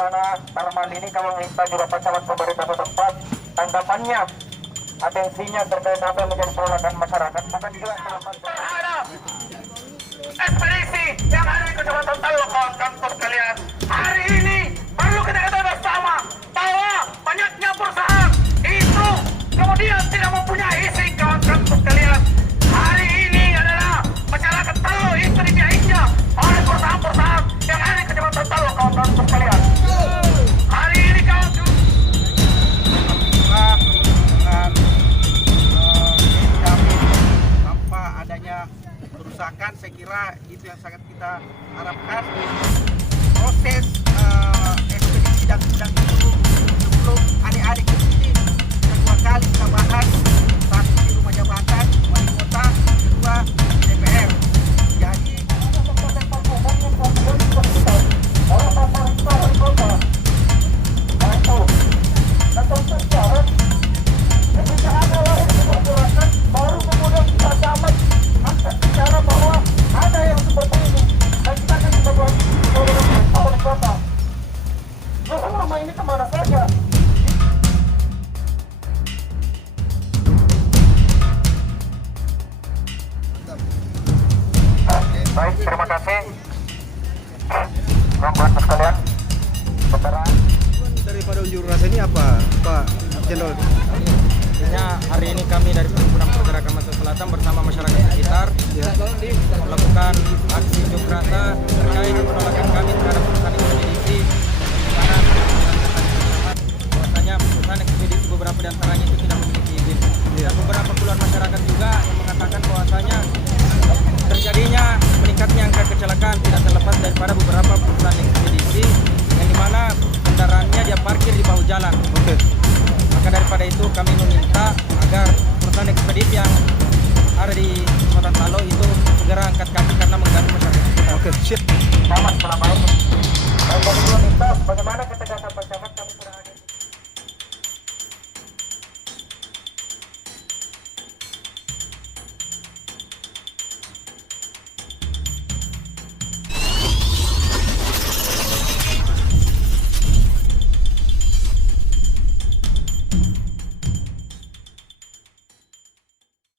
mana dalam hal ini kalau minta juga pesawat pemerintah setempat tanggapannya, atensinya terkait apa yang menjadi penolakan masyarakat, maka dijelaskan ekspedisi yang ada di Kecamatan Talo, kawan-kawan sekalian. Hari ini perlu kita ketahui bersama bahwa banyaknya perusahaan itu kemudian tidak mempunyai izin, kawan-kawan sekalian. Hari ini adalah masyarakat Talo itu dibiayainya oleh perusahaan-perusahaan yang ada di Kecamatan Talo, kawan-kawan sekalian. Hari ini kawan-kawan tanpa adanya kerusakan, saya kira itu yang sangat kita harapkan. Proses ekspedisi dan gudang itu sebelum adik-adik di sini kedua kali kita bahas, satu di rumah jabatan wali kota, kedua di DPR. Jadi baru kemudian kita dapat bicara bahwa ada yang seperti ini dan kita akan coba oleh kota. Selama ini kemana saja? Baik, terima kasih. Kawan-kawan sekalian, saudara. daripada unjuk rasa ini apa, Pak Jenderal? Hari ini kami dari Perhimpunan Pergerakan Mahasiswa Selatan bersama masyarakat sekitar melakukan aksi unjuk rasa terkait penolakan kami terhadap perusahaan ekspedisi, karena bahwasanya perusahaan ekspedisi beberapa di antaranya itu tidak memiliki izin. Dan beberapa keluhan masyarakat juga yang mengatakan bahwasanya terjadinya meningkatnya angka kecelakaan tidak terlepas daripada beberapa perusahaan ekspedisi yang dimana kendaraannya dia parkir di bahu jalan. Maka daripada itu kami meminta agar perusahaan ekspedisi yang ada di Kota Talo itu segera angkat kaki karena mengganggu masyarakat. Siap. Selamat malam. Saya minta bagaimana